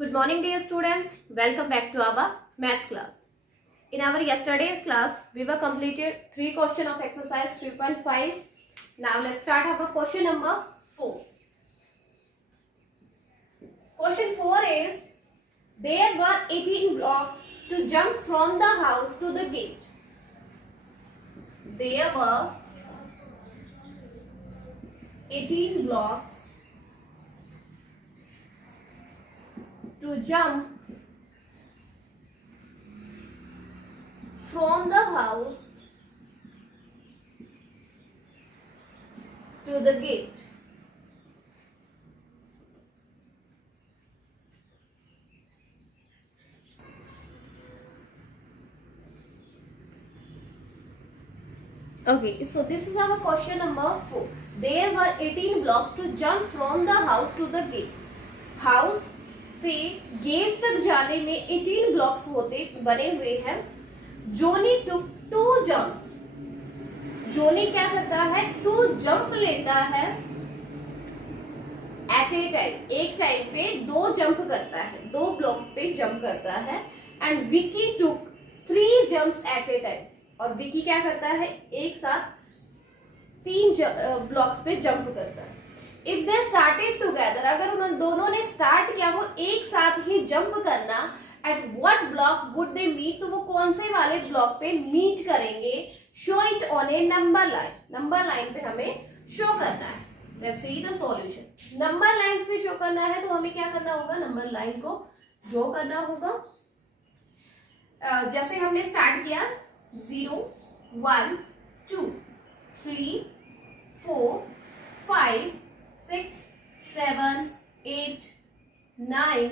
Good morning, dear students. Welcome back to our maths class. In our yesterday's class, we were completed 3 questions of exercise 3.5. Now let's start our question number 4. Question 4 is, there were 18 blocks to jump from the house to the gate. There were 18 blocks to jump from the house to the gate. Okay, so this is our question number 4. There were 18 blocks to jump from the house to the gate. House से gate तक जाने में 18 blocks बने हुए हैं. जोनी took 2 jumps. जोनी क्या करता है? 2 जंप लेता है एट ए टाइम. एक टाइम पे 2 जंप करता है, 2 ब्लॉक्स पे जंप करता है. And Vicky took 3 jumps at a time. और विकी क्या करता है? एक साथ 3 ब्लॉक्स पे जंप करता है. If they started together, अगर उन दोनों ने स्टार्ट किया हो एक साथ ही जंप करना, at what block would they meet? तो वो कौन से वाले ब्लॉक पे मीट करेंगे? Show it on a number line. Number line पे हमें शो करना है. Let's see the solution. Number line पे शो करना है तो हमें क्या करना होगा? नंबर लाइन को ड्रॉ करना होगा. जैसे हमने स्टार्ट किया 0, 1, 2, 3, 4, 5, 6, 7, 8, 9,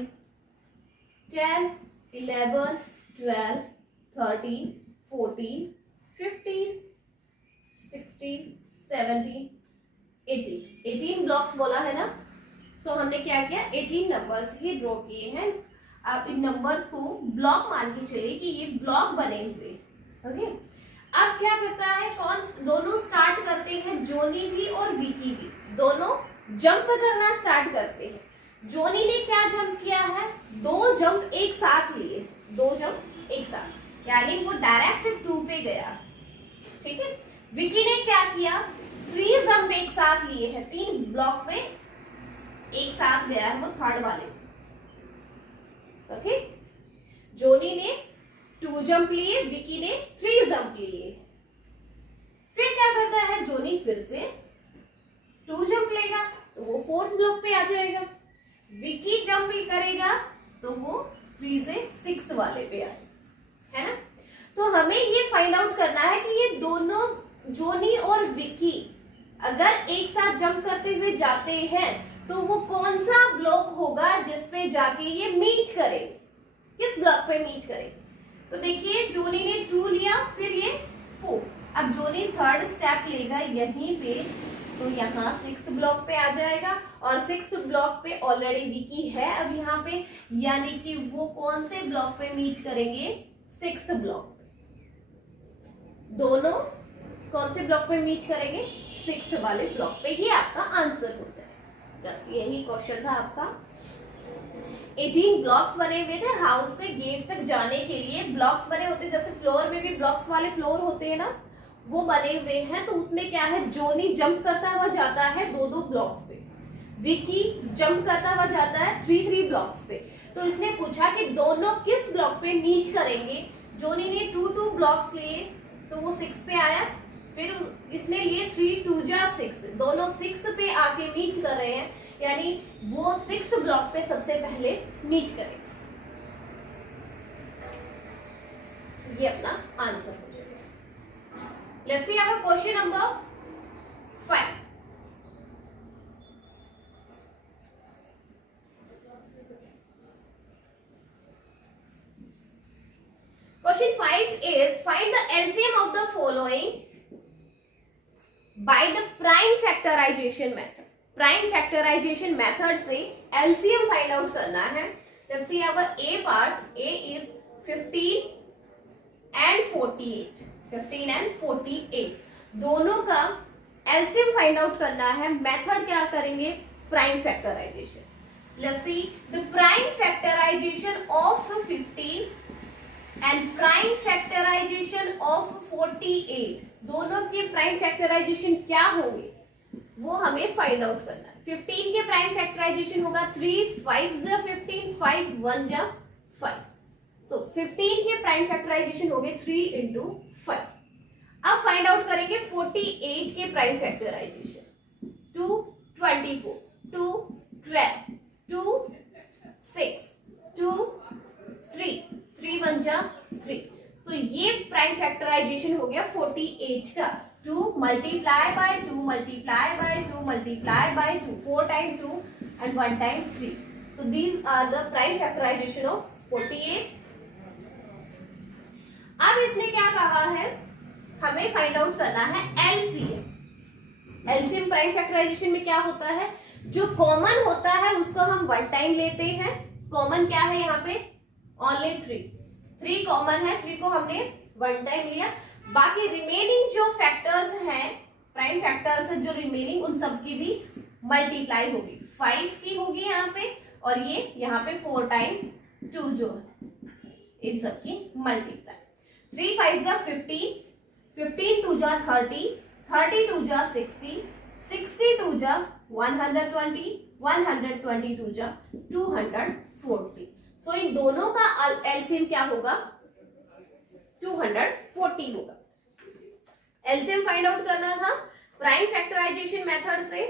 10, 11, 12, 13, 14, 15, 16, 17, 18. 18 ब्लॉक्स बोला है ना. सो हमने क्या किया? 18 नंबर्स ही ड्रॉ किए हैं. आप इन नंबर्स को ब्लॉक मान के चलिए कि ये ब्लॉक बने हुए. ओके, अब क्या करता है? कौन दोनों स्टार्ट करते हैं? जोनी भी और विकी भी दोनों जंप करना स्टार्ट करते हैं. जोनी ने क्या जंप किया है? 2 जंप एक साथ लिए. 2 जंप एक साथ, यानी वो डायरेक्ट 2 पे गया. ठीक है. विकी ने क्या किया? 3 जंप एक साथ लिए हैं. 3 ब्लॉक पे एक साथ गया है वो थर्ड वाले. ओके. जोनी ने 2 जंप लिए, विकी ने 3 जंप लिए. फिर क्या करता है? जोनी फिर से 2 जंप लेगा तो वो 4th ब्लॉक पे आ जाएगा. विकी जंप करेगा तो वो 3 से 6th वाले पे आएगा, है ना. तो हमें ये फाइंड आउट करना है कि ये दोनों जोनी और विकी अगर एक साथ जंप करते हुए जाते हैं तो वो कौन सा ब्लॉक होगा जिसपे जाके ये मीट करे. किस ब्लॉक पे मीट करे? तो देखिए, जोनी ने 2 लिया, फिर ये 4. अब जोनी थर्ड स्टेप लेगा यहीं पे, तो यहाँ 6th ब्लॉक पे आ जाएगा. और 6th ब्लॉक पे ऑलरेडी विकी है अब यहाँ पे, यानी कि वो कौन से ब्लॉक पे मीट करेंगे? 6th ब्लॉक पे. दोनों कौन से ब्लॉक पे मीट करेंगे? 6th वाले ब्लॉक पे. ये आपका आंसर होता है. जस्ट यही क्वेश्चन था आपका. 18 ब्लॉक्स बने हुए थे. हाउस से गेट तक जाने के लिए ब्लॉक्स बने होते, जैसे फ्लोर में भी ब्लॉक्स वाले फ्लोर होते हैं ना, वो बने हुए हैं. तो उसमें क्या है? जोनी जंप करता हुआ जाता है 2-2 ब्लॉक्स पे. विकी जंप करता हुआ जाता है 3-3 ब्लॉक्स पे. तो इसने पूछा कि दोनों किस ब्लॉक पे मीट करेंगे. जोनी ने 2-2 ब्लॉक्स लिए तो वो 6 पे आया. फिर इसने लिए 3 2 जा 6, दोनों 6 पे आके मीट कर रहे हैं, यानी वो 6th ब्लॉक पे सबसे पहले मीट करेंगे. ये अपना आंसर हो जाएगा. Let's see our question number 5. Question 5 is, find the LCM of the following by the prime factorization method. Prime factorization method से LCM find out करना है. Let's see our A part. A is 15 and 48. 15 and 48 दोनों का LCM find out करना है. Method क्या करेंगे? Prime factorisation. let's see the prime factorization of 15 and prime factorization of 48, दोनों के प्राइम फैक्टराइजेशन क्या होंगे वो हमें फाइंड आउट करना है। 15 के प्राइम फैक्टराइजेशन होगा 3 5 जा 15, 5 1 जा 5, सो 15 के प्राइम फैक्टराइजेशन हो गए 3 into 5। अब फाइंड आउट करेंगे 48 के प्राइम फैक्टराइजेशन, 2 24, 2 12, 2 6, 2 3, 3 1 जा 3, सो ये प्राइम फैक्टराइजेशन हो गया 48 का। 2 multiply by 2 multiply by 2 multiply by 2, 4 times 2 and 1 time 3, so these are the prime factorization of 48। अब इसने क्या कहा है, हमें फाइंड आउट करना है एलसीएम। एलसीएम प्राइम फैक्टराइजेशन में क्या होता है, जो कॉमन होता है उसको हम वन टाइम लेते हैं। कॉमन क्या है यहाँ पे, ओनली 3 कॉमन है, 3 को हमने वन टाइम लिया। बाकी रिमेनिंग जो फैक्टर्स हैं, प्राइम फैक्टर्स है जो रिमेनिंग, उन सब की भी मल्टीप्लाई होगी। 5 की होगी यहाँ पे, और ये यहाँ पे 4 टाइम 2 जो है, इन सब की मल्टीप्लाई। 3 5 जा 15, 15 2 जा 30, 30 2 जा 60, 60 2 जा 120, 122 जा 240, सो इन दोनों का एलसीएम क्या होगा, 240 होगा। एलसीएम फाइंड आउट करना था प्राइम फैक्टराइजेशन मेथड से।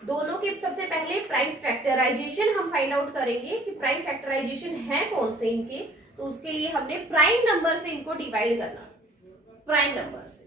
दोनों के सबसे पहले प्राइम फैक्टराइजेशन हम फाइंड आउट करेंगे कि प्राइम फैक्टराइजेशन है कौन से इनके, तो उसके लिए हमने प्राइम नंबर से इनको डिवाइड करना, प्राइम नंबर से।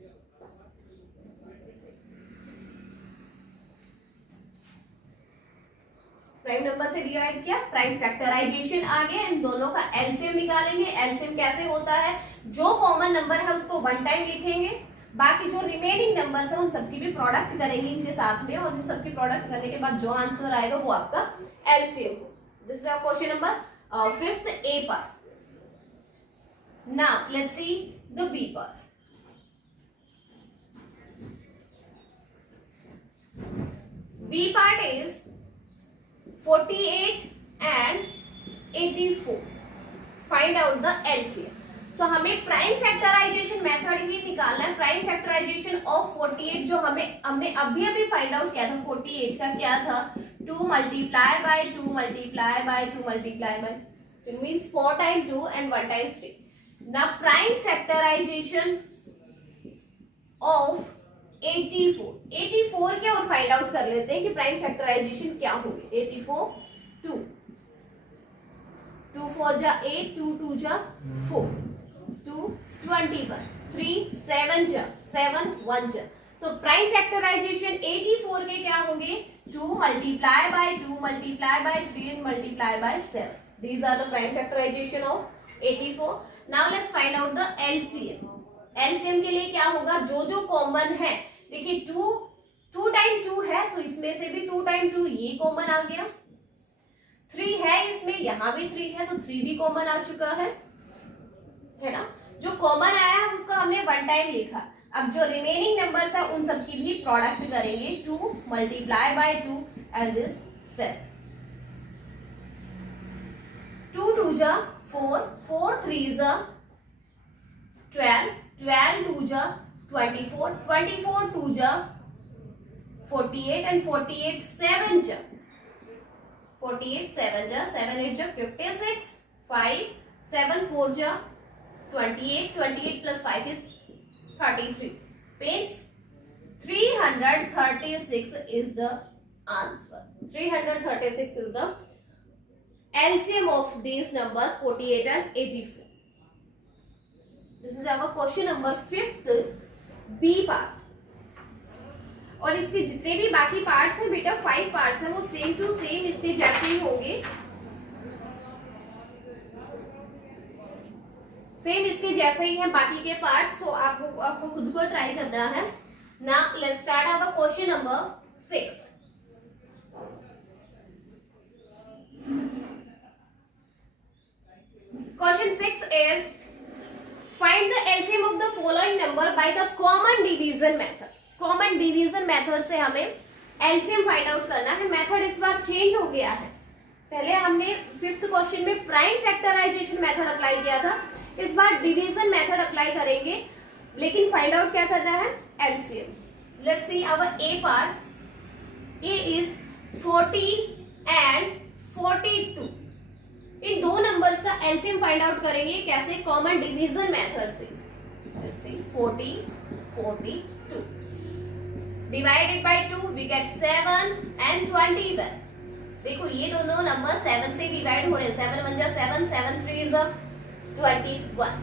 प्राइम नंबर से डिवाइड किया, प्राइम फैक्टराइजेशन आ गया, इन दोनों का एलसीएम निकालेंगे। एलसीएम कैसे होता है, जो कॉमन नंबर है उसको वन टाइम लिखेंगे, बाकी जो रिमेनिंग नंबर्स है उन सबकी भी प्रोडक्ट करेंगे इनके साथ में, और इन सबकी प्रोडक्ट करने के बाद जो आंसर आएगा वो आपका एलसीएम हो। This is our question number 5th A part. Now let's see the B part. B part is 48 and 84, find out the LCM. तो हमें प्राइम फैक्टराइजेशन मेथड ही निकालना है। प्राइम फैक्टराइजेशन ऑफ 48 जो हमने अभी अभी फाइंड आउट किया था, 48 का क्या था, 2 multiply by 2 multiply by 2 multiply by, so it means 4 times 2 and 1 times 3. Now prime factorization of 84 के और फाइंड आउट कर लेते हैं कि प्राइम फैक्टराइजेशन क्या होगी। 84 2 2 4 जा 8, 2 2 जा 4, 2 21, 3 7 जा 7 1 जा, सो प्राइम फैक्टराइजेशन 84 के क्या होंगे, 2 multiply by 2 multiply by 3 and multiply by 7. These are the prime factorization of 84. Now let's find out the LCM. LCM के लिए क्या होगा, जो जो कॉमन है, देखिए 2 टाइम 2 है तो इसमें से भी 2 टाइम 2 ये कॉमन आ गया, 3 है इसमें, यहां भी 3 है तो 3 भी कॉमन आ चुका है ना। जो कॉमन आया है उसको हमने वन टाइम लिखा। अब जो रिमेनिंग नंबर्स है उन सब की भी प्रोडक्ट करेंगे, 2 multiply by 2 and this 7, 2 2 जा 4, 4 3 जा 12, 12 2 जा 24, 24 2 जा 48 and 48 7 जा 48 7 जा 7 8 जा 56, 5 7 4 जा 28, 28 plus 5 is 33, means 336 is the answer. 336 is the LCM of these numbers 48 and 84. This is our question number 5th B part. और इसके जितने भी बाकी पार्ट्स हैं बेटा, 5 पार्ट्स हैं, वो सेम टू सेम इसके जैसे ही होंगे, सेम इसके जैसे ही हैं बाकी के पार्ट्स। तो आपको खुद को ट्राई करना है ना। Let's start our question number 6। Question 6 is find the LCM of the following number by the common division method. Common division method से हमें एलसीएम फाइंड आउट करना है। मेथड इस बार चेंज हो गया है, पहले हमने फिफ्थ क्वेश्चन में प्राइम फैक्टराइजेशन मेथड अप्लाई किया था, इस बार डिवीजन मेथड अप्लाई करेंगे, लेकिन फाइंड आउट क्या करना है, LCM. Let's see our A part, A is 40 and 42। इन दो नंबर्स का एलसीएम फाइंड आउट करेंगे, कैसे, कॉमन डिवीजन मेथड से। Let's see 40 42 divided by 2 we get 7 and 21। देखो ये दोनों नंबर 7 से डिवाइड हो रहे हैं, 7 1 जा 7, 7 3 जा 21।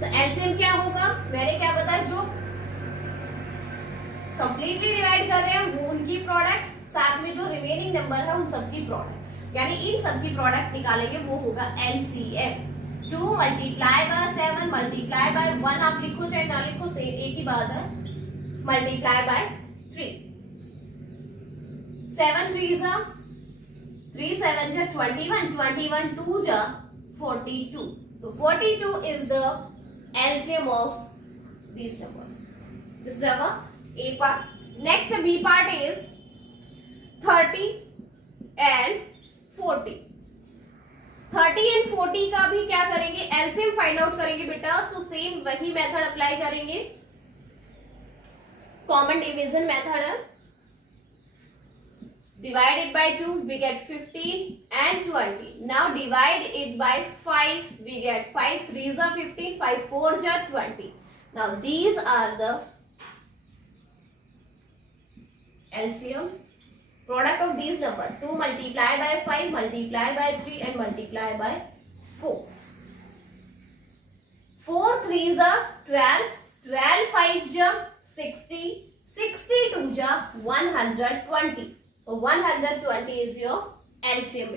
तो एलसीएम क्या होगा, मैंने क्या बताया, जो कंप्लीटली डिवाइड कर रहे हैं वो उनकी प्रोडक्ट, साथ में जो रिमेनिंग नंबर है उन सबकी प्रोडक्ट, यानी इन सबकी प्रोडक्ट निकालेंगे, वो होगा LCM. 2 multiply by 7 multiply by 1, आप लिखो चाहे ना लिखो सेम एक ही बात है, मल्टीप्लाई बाय 3। 7 3 जा 3 7 जा 21, 21 2 जा 42। So 42 is the LCM of these numbers. This is our A part. Next B part is 30 and 40. 30 and 40 का भी क्या करेंगे, LCM फाइंड आउट करेंगे बेटा, तो सेम वही मेथड अप्लाई करेंगे, कॉमन डिवीजन मेथड है। Divided by 2 we get 15 and 20. Now divide it by 5, we get 5 3s are 15, 5 4s are 20. Now these are the LCM product of these numbers. 2 multiply by 5 multiply by 3 and multiply by 4. 4 3s are 12, 12 5s are 60, 62 are 120. So 120 is your LCM.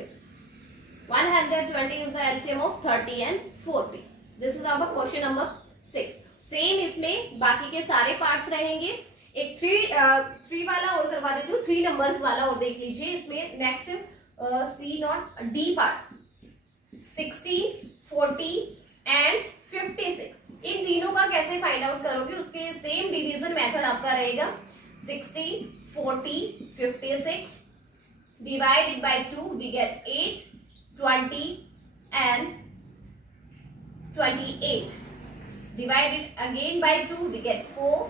120 is the LCM of 30 and 40. This is our question number 6. Same इसमें बाकी के सारे parts रहेंगे। एक 3 वाला और करवा देती हूँ, 3 नंबर्स वाला और देख लीजिए। इसमें next C not D part 60, 40 and 56। इन तीनों का कैसे फाइंड आउट करोगे, उसके सेम डिवीजन मेथड आपका रहेगा। 60, 40, 56 divided by 2 we get 8, 20 and 28. Divided again by 2 we get 4,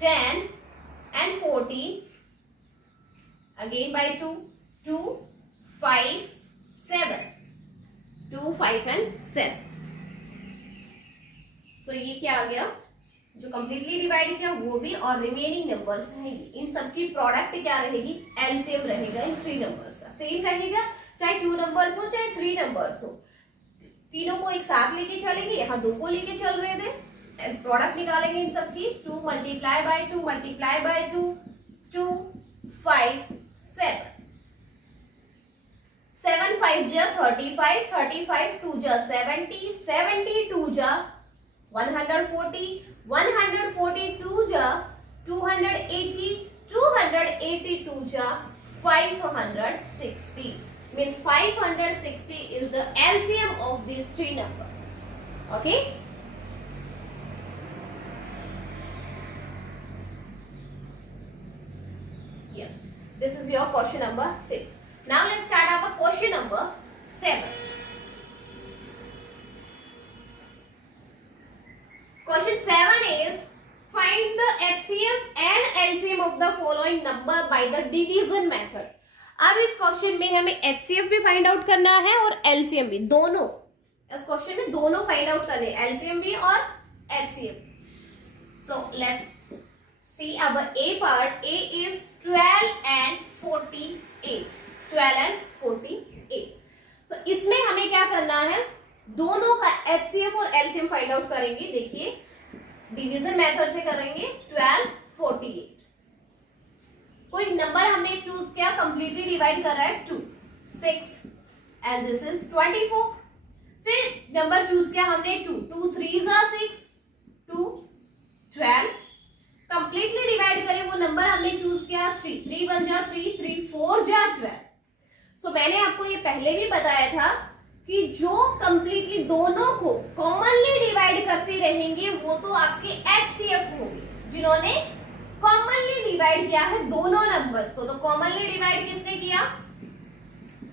10 and 14. Again by 2, 2, 5, 7. 2, 5 and 7. So ये क्या आ गया, जो कंप्लीटली डिवाइड किया वो भी, और रिमेनिंग नंबर्स हैं इन सबकी प्रोडक्ट क्या रहेगी, एलसीएम रहेगा इन 3 नंबर्स का। सेम रहेगा चाहे 2 नंबर्स हो चाहे 3 नंबर्स हो, तीनों को एक साथ लेके चलेंगे। यहाँ 2 को लेके चल रहे थे, प्रोडक्ट निकालेंगे इन सबकी। 2 मल्टीप्लाई बाय 2 मल्टीप्लाई बाय 2, 2 5 7, 7 5 जा 35, 35 2 जा 70, 72 जा 140, 142 जा 280, 282 जा 560. Means 560 is the LCM of these 3 numbers. Okay? Yes. This is your question number 6. Now let's start our question number 7. Question 7 is find the HCF and LCM of the following number by the division method. अब इस question में हमें HCF भी find out करना है और LCM भी, दोनों इस क्वेश्चन में दोनों फाइंड आउट करने, LCM भी और HCF. So let's see our A part. A is 12 and 48. 12 and 48. So इसमें हमें क्या करना है, दोनों का HCF और LCM फाइंड आउट करेंगे। देखिए डिवीजन मेथड से करेंगे। 12 48, कोई नंबर हमने चूज किया, कंप्लीटली डिवाइड कर रहा है 2 6 एंड दिस इज 24। फिर नंबर चूज किया हमने 2 2 3 6 2 12, कंप्लीटली डिवाइड करें वो नंबर हमने चूज किया 3 3 1 जा 3 3 4 जा 12। सो मैंने आपको ये पहले भी बताया था कि जो कंप्लीटली दोनों को कॉमनली डिवाइड करते रहेंगे वो तो आपके HCF होंगे, जिन्होंने कॉमनली डिवाइड किया है दोनों नंबर्स को। तो कॉमनली डिवाइड किसने किया,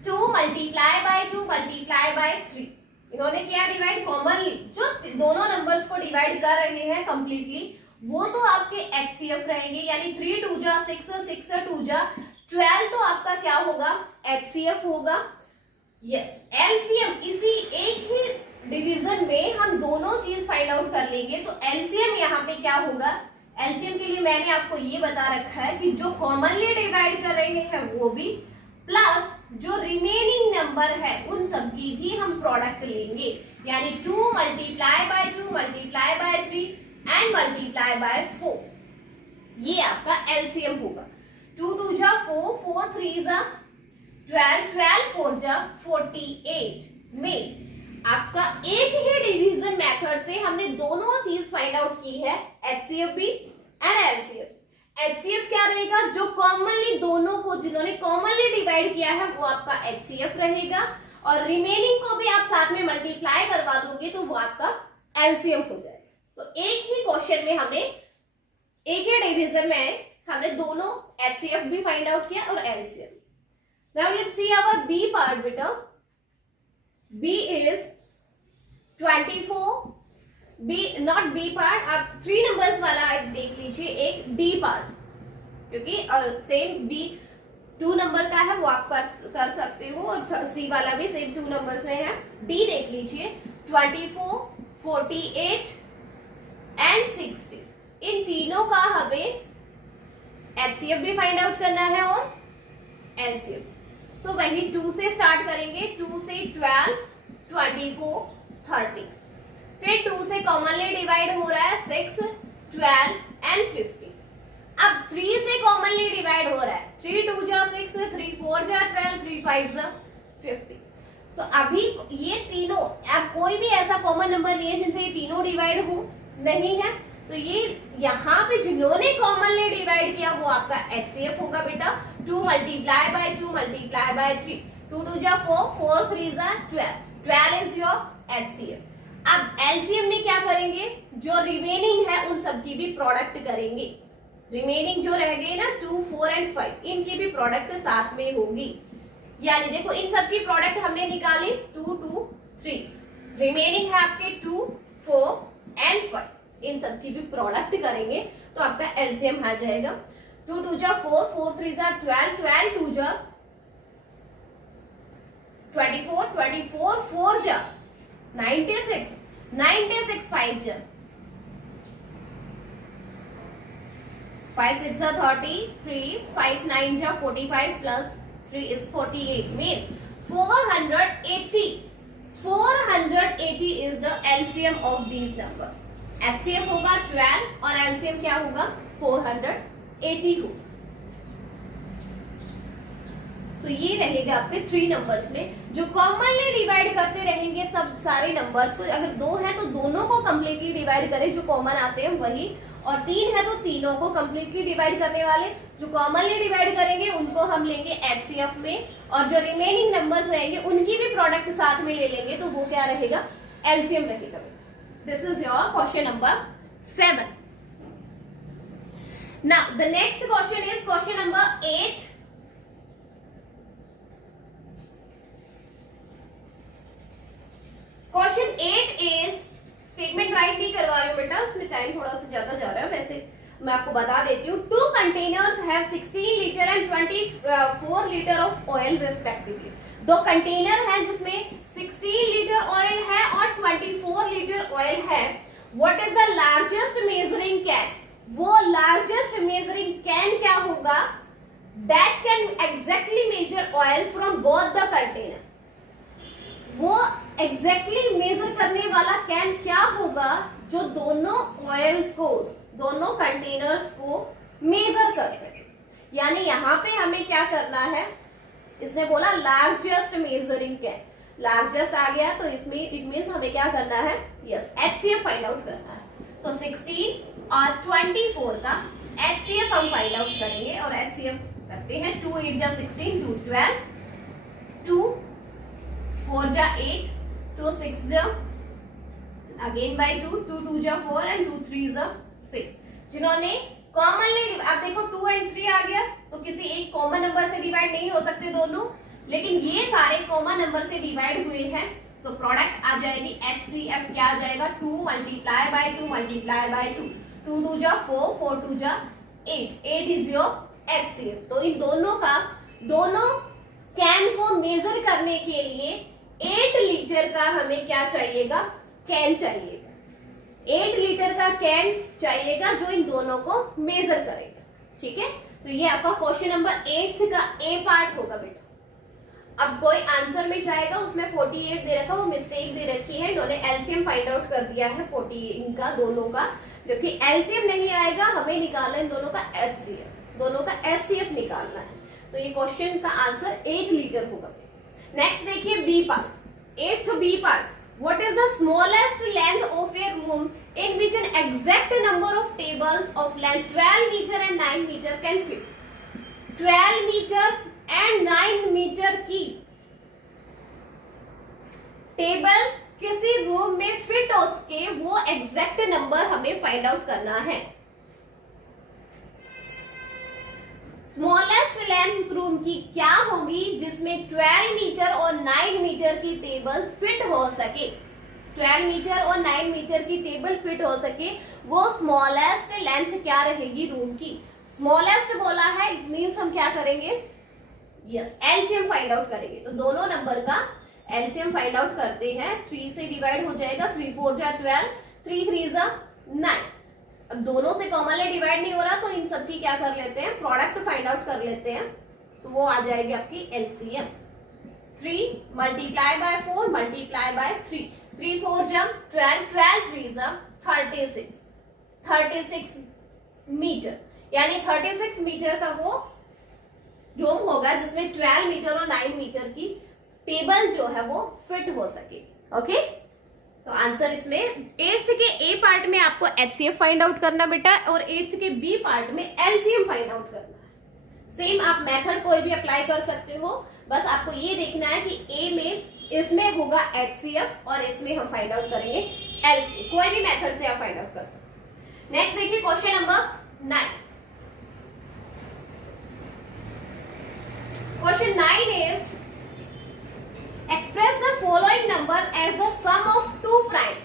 2 मल्टीप्लाई बाय 2 मल्टीप्लाई बाय 3। इन्होंने क्या डिवाइड, कॉमनली जो दोनों नंबर्स को डिवाइड कर रहे हैं कंप्लीटली, वो तो आपके एचसीएफ रहेंगे, यानी 3 2 जा 6, 6 2 जा 12, तो आपका क्या होगा, एचसीएफ होगा। यस, एलसीएम इसी एक ही डिवीजन में हम दोनों चीज फाइंड आउट कर लेंगे। तो एलसीएम यहाँ पे क्या होगा, एलसीएम के लिए मैंने आपको ये बता रखा है कि जो कॉमनली डिवाइड कर रहे हैं वो भी, प्लस जो रिमेनिंग नंबर है उन सब की भी हम प्रोडक्ट लेंगे, यानी 2 multiply by 2 multiply by 3 and multiply by 4। ये आपका एलसीएम होगा। 2 2 जा 4, 4 3 जा 12, 12 4 जा 48। मीन्स आपका एक ही डिवीजन मेथड से हमने दोनों चीज फाइंड आउट की है, एचसीएफ भी एंड एलसीएफ। एचसीएफ क्या रहेगा, जो कॉमनली दोनों को जिन्होंने कॉमनली डिवाइड किया है वो आपका एचसीएफ रहेगा, और रिमेनिंग को भी आप साथ में मल्टीप्लाई करवा दोगे तो वो आपका एलसीएम हो जाएगा। तो एक ही क्वेश्चन में हमने, एक ही डिवीजन में हमने दोनों एचसीएफ भी फाइंड आउट किया और LCM. Now let's see our B part बेटा। B is 24, B not B part, आप 3 नंबर्स वाला देख लीजिए, एक डी पार्ट, क्योंकि सेम बी 2 नंबर का है वो आप कर सकते हो, और सी वाला भी सेम 2 नंबर्स में है। डी देख लीजिए, 24, 48 एंड 60, इन तीनों का हमें एचसीएफ भी फाइंड आउट करना है और एलसीएफ। तो वही 2 से स्टार्ट करेंगे, 2 से 12, 24, 30, फिर 2 से कॉमनली डिवाइड हो रहा है 6, 12 एंड 50। अब 3 से कॉमनली डिवाइड हो रहा है, 3 2 जा 6, 3 4 जा 12, 3 5 जा 50। तो अभी ये तीनों, आप कोई भी ऐसा कॉमन नंबर लिए जिनसे ये तीनों डिवाइड हो नहीं है, तो ये यहाँ पे जिन्होंने कॉमनली डिवाइड किया वो आपका एचसीएफ होगा बेटा। 2 मल्टीप्लाई बाय 2 मल्टीप्लाई बाय 3, 2 2 जा 4, 4 3 जा 12, 12 इज योर एचसीएफ। अब एलसीएम में क्या करेंगे, जो रिमेनिंग है उन सब की भी प्रोडक्ट करेंगे। रिमेनिंग जो रह गए ना 2 4 एंड 5, इनकी भी प्रोडक्ट साथ में होगी, यानी देखो इन सब की प्रोडक्ट हमने निकाली 2 2 3, रिमेनिंग है आपके 2 4 एंड 5, इन सब की भी प्रोडक्ट करेंगे तो आपका एलसीएम आ जाएगा। 2 2 जा 4, 4 3 जा 12, 12 2 जा 24, 24 4 जा 96, 96 5 जा 5 6 जा 33, 5 9 जा 45 plus 3 is 48, means 480 is the LCM of these numbers। HCF होगा 12 और LCM क्या होगा 480 होगा। तो ये रहेगा आपके 3 नंबर्स में, जो कॉमनली डिवाइड करते रहेंगे सब सारे नंबर्स को। अगर 2 है तो दोनों को कंप्लीटली डिवाइड करें जो कॉमन आते हैं वही, और 3 है तो तीनों को कंप्लीटली डिवाइड करने वाले जो कॉमनली डिवाइड करेंगे उनको हम लेंगे एचसीएफ में, और जो रिमेनिंग नंबर्स रहेंगे उनकी भी प्रोडक्ट साथ में ले लेंगे तो वो क्या रहेगा, एलसीएम रहेगा। This is your question number 7। Now the next question is question number 8। Question 8 is, statement right नहीं करवा रही हूँ बेटा, उसमें टाइम थोड़ा सा ज्यादा जा रहा है, वैसे मैं आपको बता देती हूँ। 2 containers have 16 litre and 24 litre of oil respectively. 2 container हैं जिसमें 16 लीटर ऑयल है और 24 लीटर ऑयल है। What is the largest measuring can, वो लार्जेस्ट मेजरिंग कैन क्या होगा, that can exactly measure oil from both the container. वो exactly measure करने वाला कैन क्या होगा जो दोनों ऑयल्स को, दोनों कंटेनर्स को मेजर कर सके। यानी यहाँ पे हमें क्या करना है, इसने बोला लार्जेस्ट मेजरिंग कैन, लार्जेस्ट आ गया तो इसमें इट मींस हमें क्या करना है, यस एचसीएफ फाइंड आउट करना है। सो 16 और 24 का एचसीएफ हम फाइंड आउट करेंगे, और एचसीएफ करते हैं 2 8 जा 16, 2 12, 2 4 जा 8, 2 6 जा अगेन बाय 2, 2 2 जा 4 एंड 2 3 जा 6। जिन्होंने कॉमनली, आप देखो 2 एंड 3 आ गया तो किसी एक कॉमन नंबर से डिवाइड नहीं हो सकते दोनों, लेकिन ये सारे कॉमन नंबर से डिवाइड हुए हैं, तो प्रोडक्ट आ जाएगी HCF क्या आ जाएगा 2 मल्टीप्लाई बाय 2 मल्टीप्लाई बाय 2, 2 2 जा 4, 4 2 जा 8, 8 इज योर HCF। तो इन दोनों कैन को मेजर करने के लिए 8 लीटर का हमें क्या चाहिएगा, कैन चाहिएगा, 8 लीटर का कैन चाहिएगा जो इन दोनों को मेजर करेगा। ठीक है, तो ये आपका क्वेश्चन नंबर 8 का ए पार्ट होगा बेटा। अब कोई आंसर में जाएगा, उसमें 48 दे रखा, वो मिस्टेक दे रखी है, इन्होंने एलसीएम फाइंड आउट कर दिया है 40 इनका दोनों का, जबकि एलसीएम नहीं आएगा, हमें निकालना इन दोनों का HCF, दोनों का HCF निकालना है। तो ये क्वेश्चन का आंसर 8 लीटर होगा। नेक्स्ट देखिए B part, 8th B part, what is the smallest length of a room in which an exact number of tables of length 12 meter and 9 meter can fit? 12 metre and 9 metre की table किसी room में fit हो सके, वो exact number हमें find out करना है। Smallest length उस रूम की क्या होगी जिसमें 12 मीटर और 9 मीटर की टेबल फिट हो सके, 12 मीटर और 9 मीटर की टेबल फिट हो सके, वो स्मॉलेस्ट लेंथ क्या रहेगी रूम की। स्मॉलेस्ट बोला है, मीन्स हम क्या करेंगे, यस एलसीएम फाइंड आउट करेंगे। तो दोनों नंबर का एलसीएम फाइंड आउट करते हैं, 3 से डिवाइड हो जाएगा, 3 4 जा 12, 3 3 जा 9। अब दोनों से कॉमनली डिवाइड नहीं हो रहा, तो इन सब की क्या कर लेते हैं, प्रोडक्ट फाइंड आउट कर लेते हैं। तो वो आ जाएगी आपकी LCM, 3 multiply by 4 multiply by 3, 3 4 जा 12, 12 3 जा 36, 36 मीटर, यानी 36 मीटर का वो रूम होगा जिसमें 12 मीटर और 9 मीटर की टेबल जो है वो फिट हो सके। ओके, तो आंसर इसमें 8th के ए पार्ट में आपको HCF फाइंड आउट करना बेटा, और 8th के बी पार्ट में LCM फाइंड आउट करना है। सेम आप मेथड कोई भी अप्लाई कर सकते हो, बस आपको ये देखना है कि ए में इसमें होगा HCF और इसमें हम फाइंड आउट करेंगे LCM, कोई भी मेथड से आप फाइंड आउट कर सकते। नेक्स्ट देखिए question number 9। Question 9 is express the following number as the sum of two primes.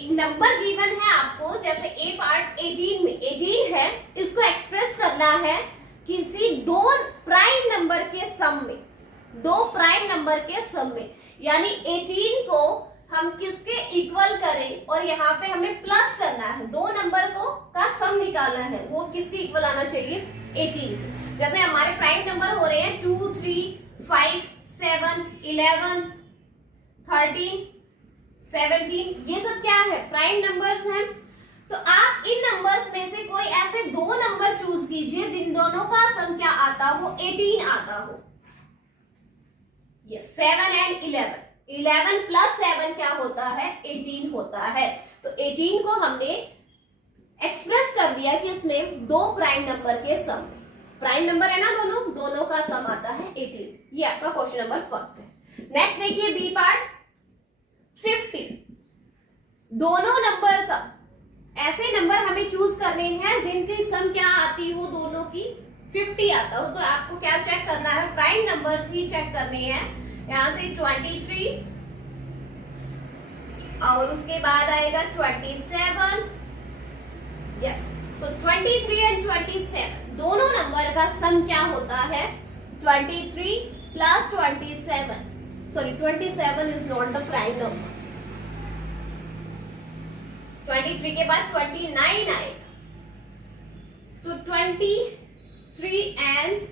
एक नंबर गिवन है आपको, जैसे ए पार्ट 18 में 18 है, इसको एक्सप्रेस करना है किसी दो प्राइम नंबर के सम में, दो प्राइम नंबर के सम में, यानी 18 को हम किसके इक्वल करें और यहाँ पे हमें प्लस करना है, दो नंबर को का सम निकालना है, वो किसके इक्वल आना चाहिए 18। जैसे हमारे प्राइम नंबर हो रहे हैं 2 3 5 7 11 13 17, ये सब क्या है, प्राइम नंबर्स हैं। तो आप इन नंबर्स में से कोई ऐसे दो नंबर चूज कीजिए जिन दोनों का सम क्या आता हो, 18 आता हो। ये 7 एंड 11, 11 प्लस 7 क्या होता है, 18 होता है। तो 18 को हमने एक्सप्रेस कर दिया कि इसमें दो प्राइम नंबर के सम, प्राइम नंबर है ना दोनों का सम आता है 18। ये आपका क्वेश्चन नंबर फर्स्ट है। नेक्स्ट देखिए बी पार्ट 50, दोनों नंबर का, ऐसे नंबर हमें चूज करने हैं जिनकी सम क्या आती हो, दोनों की 50 आता हो। तो आपको क्या चेक करना है, प्राइम नंबर्स ही चेक करने हैं। यहां से 23 और उसके बाद आएगा 27, यस। तो 23 एंड 27 दोनों नंबर का सम क्या होता है, 23 plus 27, sorry 27 is not the prime number, 23 के बाद 29 आएगा। सो 23 एंड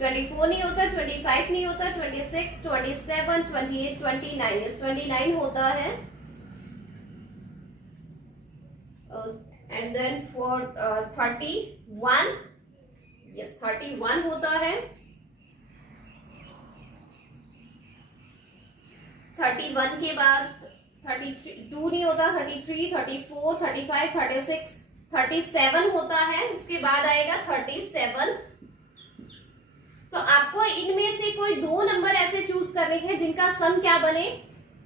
24 नहीं होता, 25 नहीं होता, 26 27 28 29, 29 होता है। एंड देन फॉर 31, यस 31 होता है। 31 के बाद 32 नहीं होता, 33 34 35 36 37 होता है। इसके बाद आएगा 37। तो आपको इनमें से कोई दो नंबर ऐसे चूज करने हैं जिनका सम क्या बने,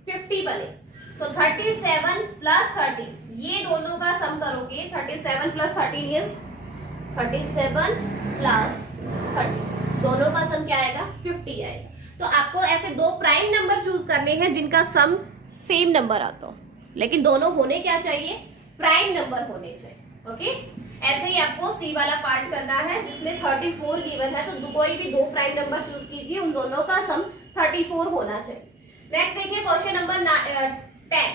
50 बने। तो 37 प्लस 30, ये दोनों का सम करोगे, 37 प्लस 13 इज 37 प्लस 30, दोनों का सम क्या आएगा 50 आएगा। तो आपको ऐसे दो प्राइम नंबर चूज करने हैं जिनका सम सेम नंबर आता हो, लेकिन दोनों होने क्या चाहिए, प्राइम नंबर होने चाहिए। ओके, ऐसे ही आपको सी वाला पार्ट करना है जिसमें 34 गिवन है, तो कोई भी दो प्राइम नंबर चूज कीजिए, उन दोनों का सम 34 होना चाहिए। नेक्स्ट देखिए question number 10।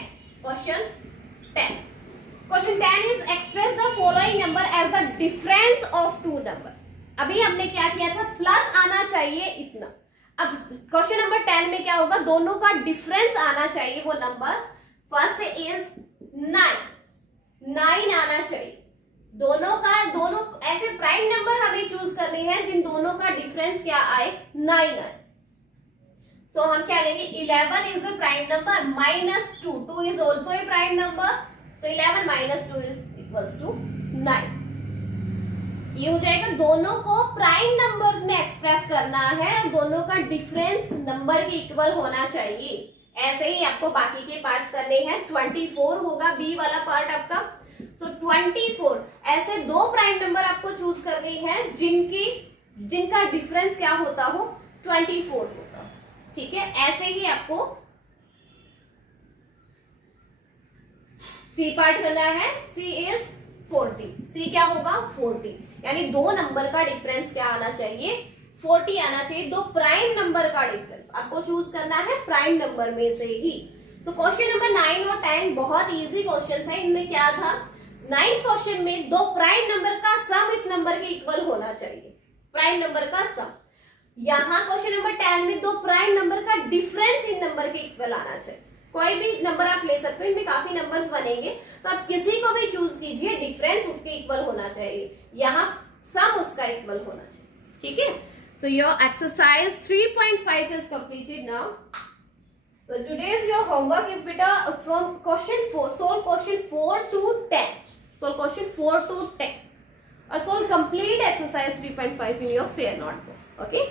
Question 10 is express the following number as the difference of two number. अभी हमने क्या किया था, प्लस आना चाहिए इतना। अब क्वेश्चन नंबर 10 में क्या होगा, दोनों का डिफरेंस आना चाहिए, वो नंबर फर्स्ट इज 9 आना चाहिए। दोनों ऐसे प्राइम नंबर हमें चूज करने हैं जिन दोनों का डिफरेंस क्या आए, 9 आए। सो हम क्या लेंगे, 11 is a prime number minus 2 is also a prime number, so 11 minus 2 is equals to 9। ये हो जाएगा, दोनों को प्राइम नंबर्स में एक्सप्रेस करना है, दोनों का डिफरेंस नंबर के इक्वल होना चाहिए। ऐसे ही आपको बाकी के पार्ट्स करने हैं। 24 होगा बी वाला पार्ट आपका। सो 24 ऐसे दो प्राइम नंबर आपको चूज करने हैं जिनका डिफरेंस क्या होता हो, 24 होता हो। ठीक है, ऐसे ही आपको सी पार्ट करना है। सी इज 40, सी क्या होगा 40, यानी दो नंबर का डिफरेंस क्या आना चाहिए, 40 आना चाहिए। दो प्राइम नंबर का डिफरेंस आपको चूज करना है प्राइम नंबर में से ही। सो क्वेश्चन नंबर 9 और 10 बहुत इजी क्वेश्चन है। इनमें क्या था, 9th क्वेश्चन में दो प्राइम नंबर का सम इस नंबर के इक्वल होना चाहिए, प्राइम नंबर का सम। यहाँ क्वेश्चन नंबर 10 में दो प्राइम नंबर का डिफरेंस इन नंबर के इक्वल आना चाहिए। कोई भी नंबर आप ले सकते हो, इनमें काफी नंबर्स बनेंगे, तो आप किसी को भी चूज कीजिए, डिफरेंस उसके इक्वल होना चाहिए, यहाँ सम उसका इक्वल होना चाहिए। ठीक है, so your exercise 3.5 is completed now. So today's your homework is बेटा from question 4, solve question 4 to 10, solve question 4 to 10 और solve complete exercise 3.5 in your fair notebook. Okay.